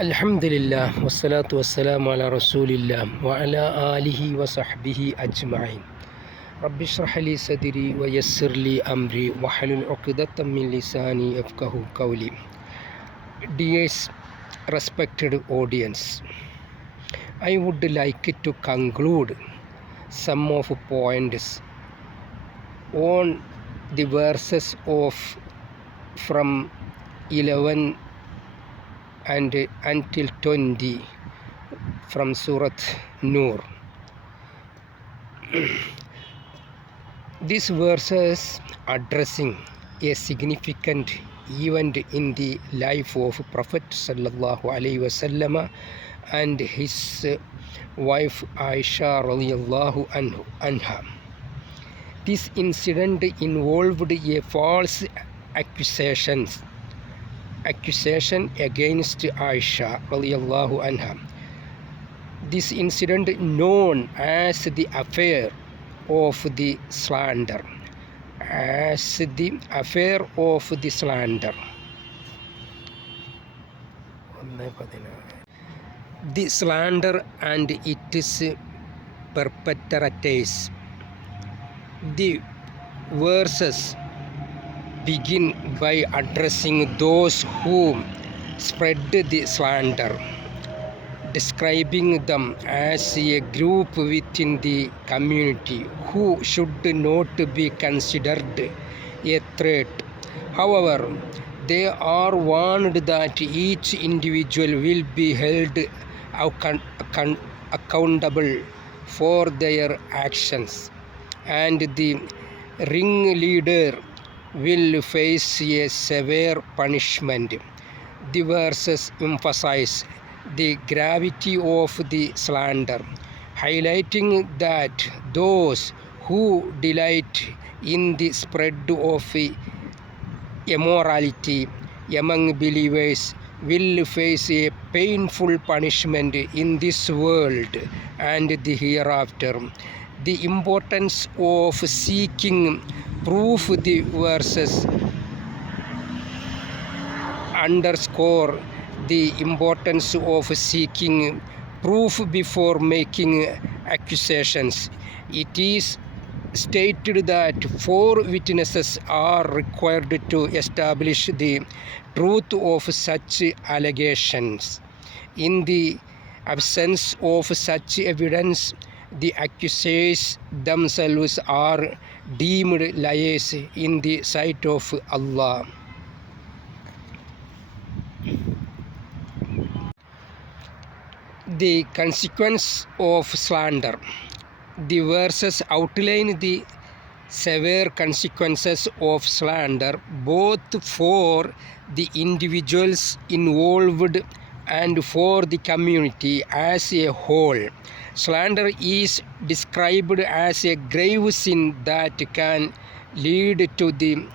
Alhamdulillah, wassalatu wassalamu ala rasulillah wa ala alihi wa sahbihi ajma'in. Rabbi shrah li sadri wa yassir li amri wa halul uqdatam min lisani yafqahu qawli. Dear respected audience, I would like to conclude some of points on the verses of from 11 and until 20 from Surat Nur. These verses addressing a significant event in the life of Prophet sallallahu alaihi wasallam and his wife Aisha radiyallahu anha. This incident involved a false accusation against Aisha radiyallahu anha. This incident known as the affair of the slander. The slander and its perpetrators. The verses begin by addressing those who spread the slander, describing them as a group within the community who should not be considered a threat. However, they are warned that each individual will be held accountable for their actions, and the ringleader will face a severe punishment. The verses emphasize the gravity of the slander, highlighting that those who delight in the spread of immorality among believers will face a painful punishment in this world and the hereafter. The importance of seeking proof. The verses underscore the importance of seeking proof before making accusations. It is stated that 4 witnesses are required to establish the truth of such allegations. In the absence of such evidence, the accusers themselves are deemed liars in the sight of Allah. The consequence of slander. The verses outline the severe consequences of slander both for the individuals involved and for the community as a whole. Slander is described as a grave sin that can lead to the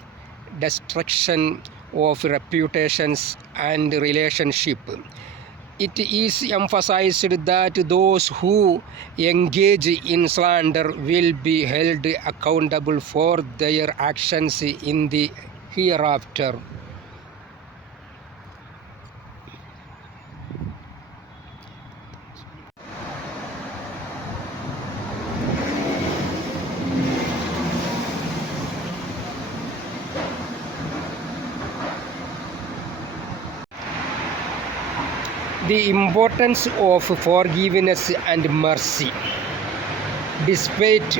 destruction of reputations and relationships. It is emphasized that those who engage in slander will be held accountable for their actions in the hereafter. The importance of forgiveness and mercy. Despite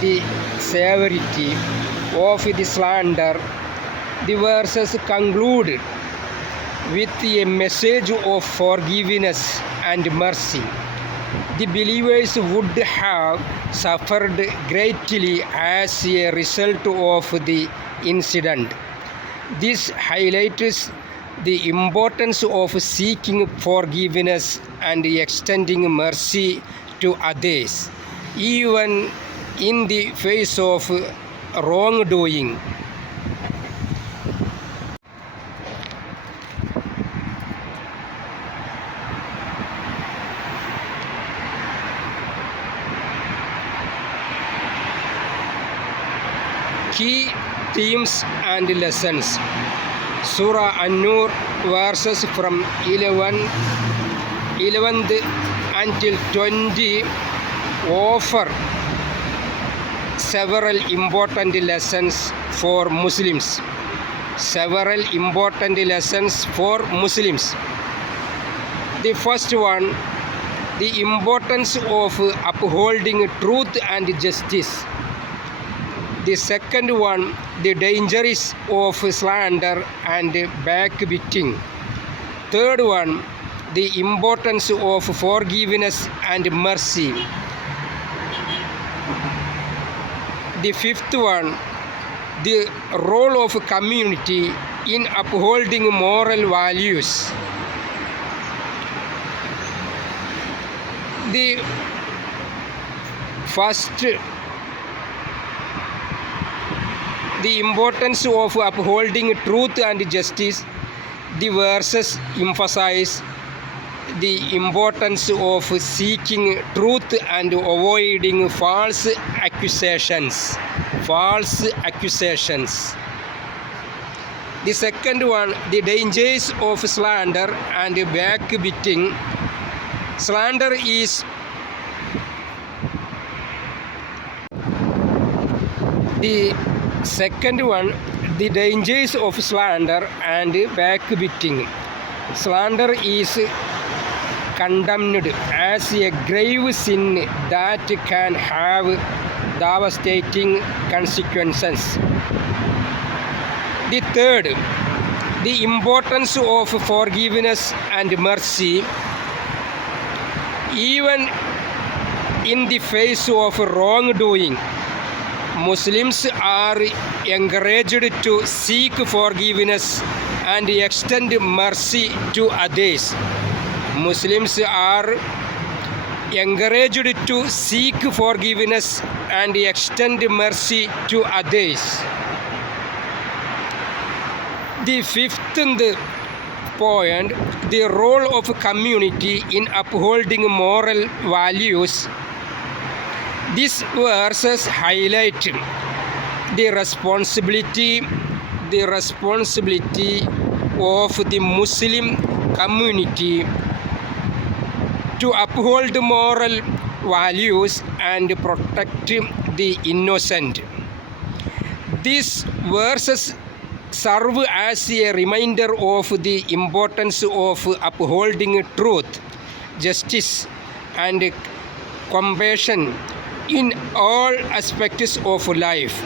the severity of the slander, the verses conclude with a message of forgiveness and mercy. The believers would have suffered greatly as a result of the incident. This highlights the importance of seeking forgiveness and extending mercy to others, even in the face of wrongdoing. Key themes and lessons. Surah An-Nur verses from 11th until 20 offer several important lessons for Muslims. Several important lessons for Muslims. The first one, the importance of upholding truth and justice. The second one, the dangers of slander and backbiting. Third one, the importance of forgiveness and mercy. The fifth one, the role of community in upholding moral values. The first, the importance of upholding truth and justice. The verses emphasize the importance of seeking truth and avoiding false accusations. The second one, the dangers of slander and backbiting. Slander is the second one, the dangers of slander and backbiting. Slander is condemned as a grave sin that can have devastating consequences. The third, the importance of forgiveness and mercy. Even in the face of wrongdoing, Muslims are encouraged to seek forgiveness and extend mercy to others. Muslims are encouraged to seek forgiveness and extend mercy to others. The fifth point, the role of community in upholding moral values. These verses highlight the responsibility of the Muslim community to uphold moral values and protect the innocent. These verses serve as a reminder of the importance of upholding truth, justice, and compassion in all aspects of life.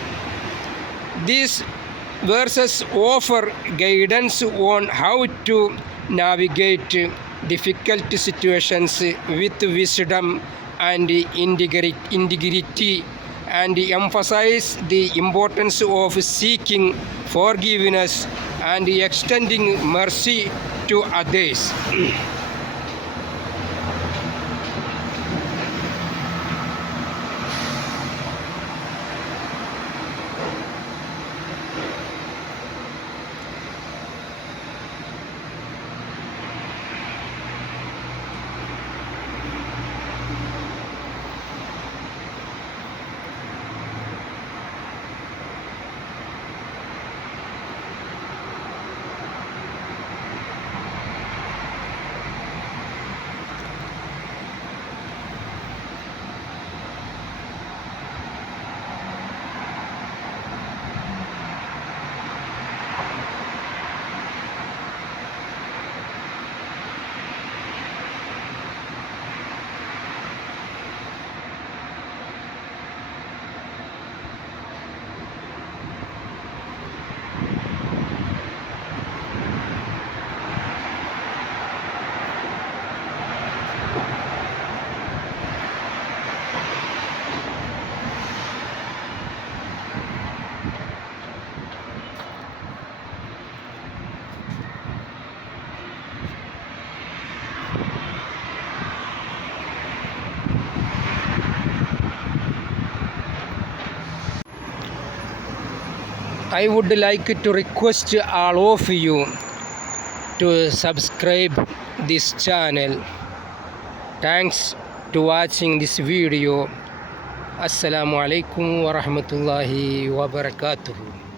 These verses offer guidance on how to navigate difficult situations with wisdom and integrity, and emphasize the importance of seeking forgiveness and extending mercy to others. I would like to request all of you to subscribe this channel. Thanks to watching this video. Assalamu alaikum wa rahmatullahi wa barakatuh.